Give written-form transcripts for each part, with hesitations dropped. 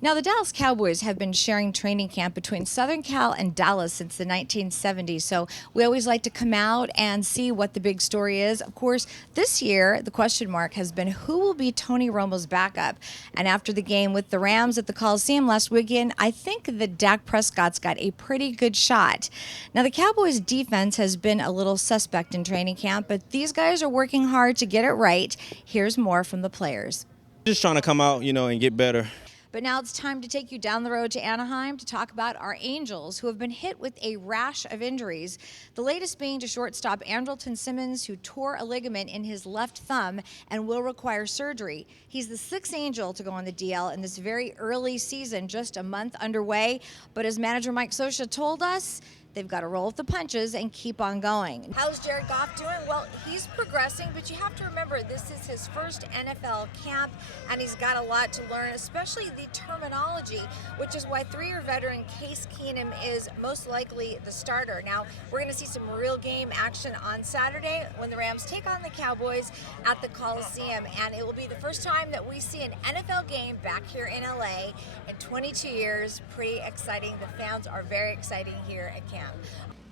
Now, the Dallas Cowboys have been sharing training camp between Southern Cal and Dallas since the 1970s, so we always like to come out and see what the big story is. Of course, this year, the question mark has been who will be Tony Romo's backup. And after the game with the Rams at the Coliseum last weekend, I think that Dak Prescott's got a pretty good shot. Now, the Cowboys' defense has been a little suspect in training camp, but these guys are working hard to get it right. Here's more from the players. Just trying to come out, and get better. But now it's time to take you down the road to Anaheim to talk about our Angels, who have been hit with a rash of injuries. The latest being to shortstop Andrelton Simmons, who tore a ligament in his left thumb and will require surgery. He's the sixth Angel to go on the DL in this very early season, just a month underway. But as manager Mike Scioscia told us, they've got to roll with the punches and keep on going. How's Jared Goff doing? Well, he's progressing, but you have to remember this is his first NFL camp, and he's got a lot to learn, especially the terminology, which is why three-year veteran Case Keenum is most likely the starter. Now, we're going to see some real game action on Saturday when the Rams take on the Cowboys at the Coliseum, and it will be the first time that we see an NFL game back here in LA in 22 years. Pretty exciting. The fans are very exciting here at camp.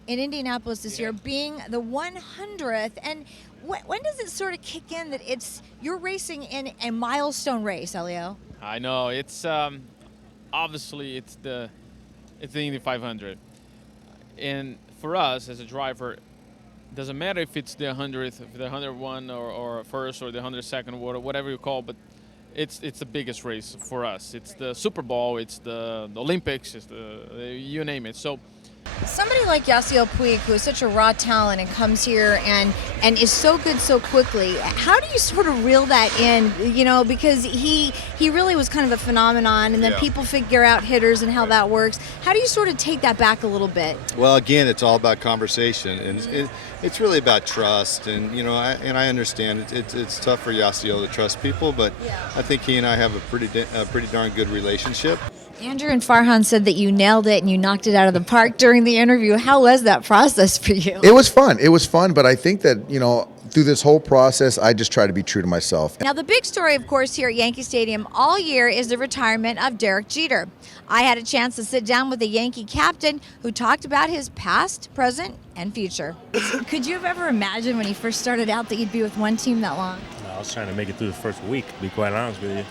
In Indianapolis this year, being the 100th, and when does it sort of kick in that you're racing in a milestone race, Elio? I know it's obviously it's the Indy 500, and for us as a driver, it doesn't matter if it's the 100th, if the 101 or first or the 102nd or whatever you call, but it's the biggest race for us. It's the Super Bowl, it's the Olympics, it's you name it. So. Somebody like Yasiel Puig, who is such a raw talent and comes here and is so good so quickly, how do you sort of reel that in, because he really was kind of a phenomenon, and then people figure out hitters and how that works. How do you sort of take that back a little bit? Well, again, it's all about conversation, and it's really about trust, and I understand it's tough for Yasiel to trust people, but I think he and I have a pretty darn good relationship. Andrew and Farhan said that you nailed it and you knocked it out of the park during the interview. How was that process for you? It was fun, but I think that, through this whole process, I just try to be true to myself. Now, the big story, of course, here at Yankee Stadium all year is the retirement of Derek Jeter. I had a chance to sit down with the Yankee captain who talked about his past, present, and future. Could you have ever imagined when he first started out that you'd be with one team that long? I was trying to make it through the first week, to be quite honest with you.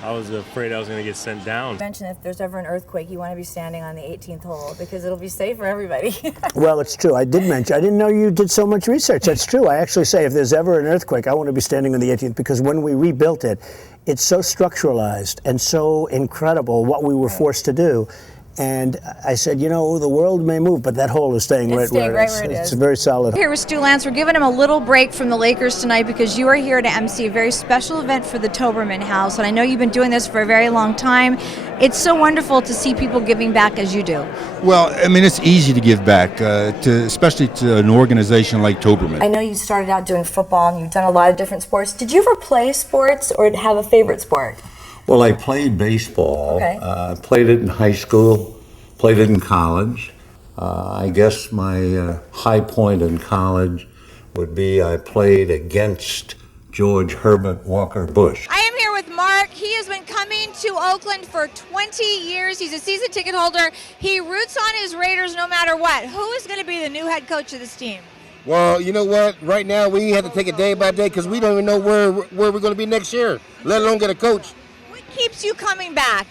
I was afraid I was going to get sent down. You mentioned if there's ever an earthquake, you want to be standing on the 18th hole because it'll be safe for everybody. Well, it's true. I didn't know you did so much research. That's true. I actually say if there's ever an earthquake, I want to be standing on the 18th because when we rebuilt it, it's so structuralized and so incredible what we were forced to do. And I said, the world may move, but that hole is staying right where it is. It's very solid. Here with Stu Lance, we're giving him a little break from the Lakers tonight because you are here to MC a very special event for the Toberman House. And I know you've been doing this for a very long time. It's so wonderful to see people giving back as you do. Well, it's easy to give back, especially to an organization like Toberman. I know you started out doing football and you've done a lot of different sports. Did you ever play sports or have a favorite sport? Well, I played baseball. Okay. Played it in high school, played it in college. I guess my high point in college would be I played against George Herbert Walker Bush. I am here with Mark. He has been coming to Oakland for 20 years. He's a season ticket holder. He roots on his Raiders no matter what. Who is going to be the new head coach of this team? Well, you know what? Right now we have to take it day by day because we don't even know where we're going to be next year, let alone get a coach. Keeps you coming back?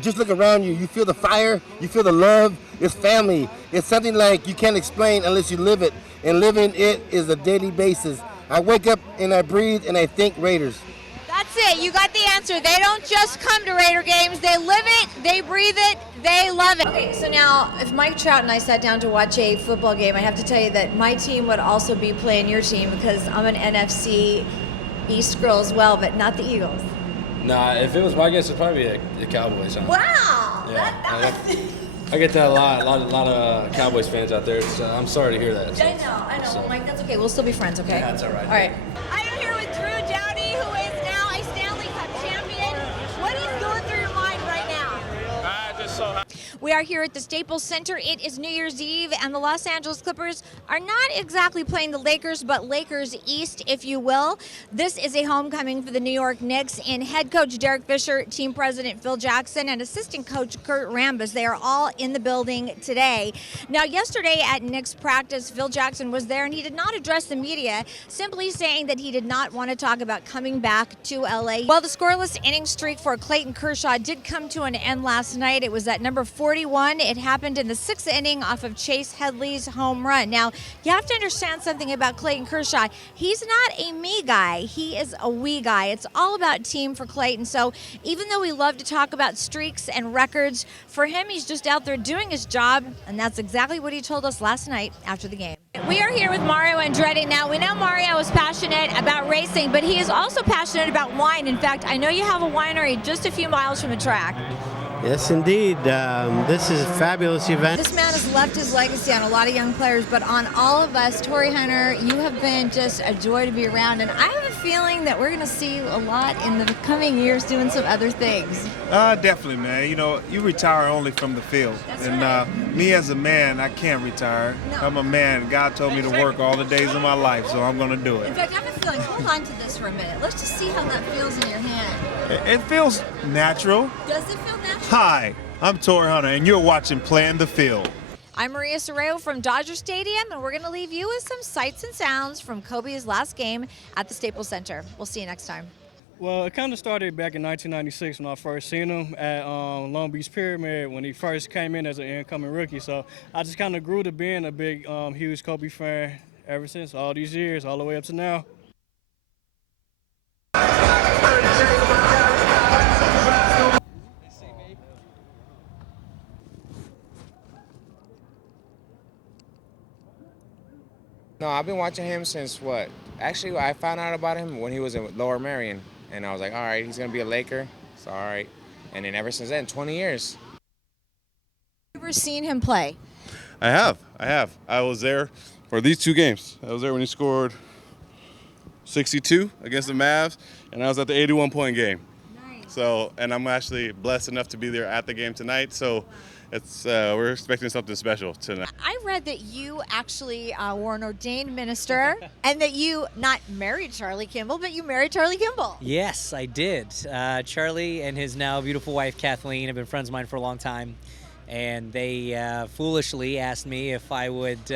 Just look around you. You feel the fire. You feel the love. It's family. It's something like you can't explain unless you live it. And living it is a daily basis. I wake up and I breathe and I think Raiders. That's it. You got the answer. They don't just come to Raider games. They live it. They breathe it. They love it. Okay, so now if Mike Trout and I sat down to watch a football game, I have to tell you that my team would also be playing your team because I'm an NFC East girl as well, but not the Eagles. Nah, if it was my guess, it'd probably be the Cowboys. Huh? Wow! Yeah, I get that a lot of Cowboys fans out there. I'm sorry to hear that. I know. Well, Mike, that's okay. We'll still be friends, okay? Yeah, that's all right. All right. I am here with Drew Dowdy, who is now a Stanley Cup champion. What is going through your mind right now? Just so happy. We are here at the Staples Center. It is New Year's Eve, and the Los Angeles Clippers are not exactly playing the Lakers, but Lakers East, if you will. This is a homecoming for the New York Knicks, and head coach Derek Fisher, team president Phil Jackson, and assistant coach Kurt Rambis. They are all in the building today. Now, yesterday at Knicks practice, Phil Jackson was there, and he did not address the media, simply saying that he did not want to talk about coming back to LA. While the scoreless inning streak for Clayton Kershaw did come to an end last night, it was at number 41. It happened in the 6th inning off of Chase Headley's home run. Now, you have to understand something about Clayton Kershaw. He's not a me guy. He is a we guy. It's all about team for Clayton. So even though we love to talk about streaks and records, for him, he's just out there doing his job, and that's exactly what he told us last night after the game. We are here with Mario Andretti. Now, we know Mario is passionate about racing, but he is also passionate about wine. In fact, I know you have a winery just a few miles from the track. Yes, indeed. This is a fabulous event. This man has left his legacy on a lot of young players, but on all of us. Torrey Hunter, you have been just a joy to be around, and I have a feeling that we're going to see you a lot in the coming years doing some other things. Definitely, man. You know, you retire only from the field. That's and right. Me as a man, I can't retire. No. I'm a man. God told me to work all the days of my life, so I'm going to do In it. fact, I have a feeling, hold on to this for a minute. Let's just see how that feels in your hand. It feels natural. Does it feel natural? Hi, I'm Torrey Hunter, and you're watching Playing the Field. I'm Maria Serrao from Dodger Stadium, and we're going to leave you with some sights and sounds from Kobe's last game at the Staples Center. We'll see you next time. Well, it kind of started back in 1996 when I first seen him at Long Beach Pyramid when he first came in as an incoming rookie. So I just kind of grew to being a big, huge Kobe fan ever since, all these years, all the way up to now. No, I've been watching him since what? Actually, I found out about him when he was in Lower Merion, and I was like, all right, he's gonna be a Laker. So all right, and then ever since then, 20 years. Have you ever seen him play? I have. I was there for these two games. I was there when he scored 62 against the Mavs, and I was at the 81-point game. Nice. So, and I'm actually blessed enough to be there at the game tonight. So, it's we're expecting something special tonight. I read that you actually were an ordained minister and that you not married Charlie Kimball, but you married Charlie Kimball. Yes, I did. Charlie and his now beautiful wife Kathleen have been friends of mine for a long time, and they foolishly asked me if I would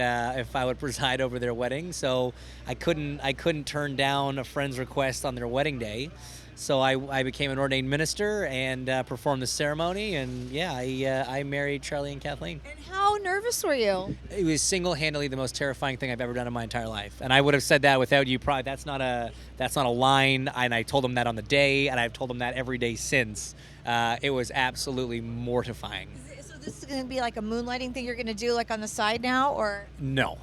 preside over their wedding. So I couldn't turn down a friend's request on their wedding day. So I became an ordained minister and performed the ceremony, and yeah, I married Charlie and Kathleen. And how nervous were you? It was single-handedly the most terrifying thing I've ever done in my entire life, and I would have said that without you. Probably that's not a line, and I told them that on the day, and I've told them that every day since. It was absolutely mortifying. So this is going to be like a moonlighting thing you're going to do like on the side now, or? No.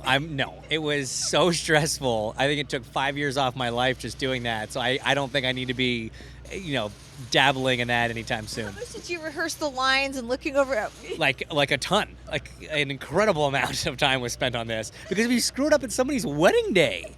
It was so stressful. I think it took 5 years off my life just doing that. So I don't think I need to be, dabbling in that anytime soon. How much did you rehearse the lines and looking over at me? Like a ton. Like an incredible amount of time was spent on this. Because if you screw it up at somebody's wedding day,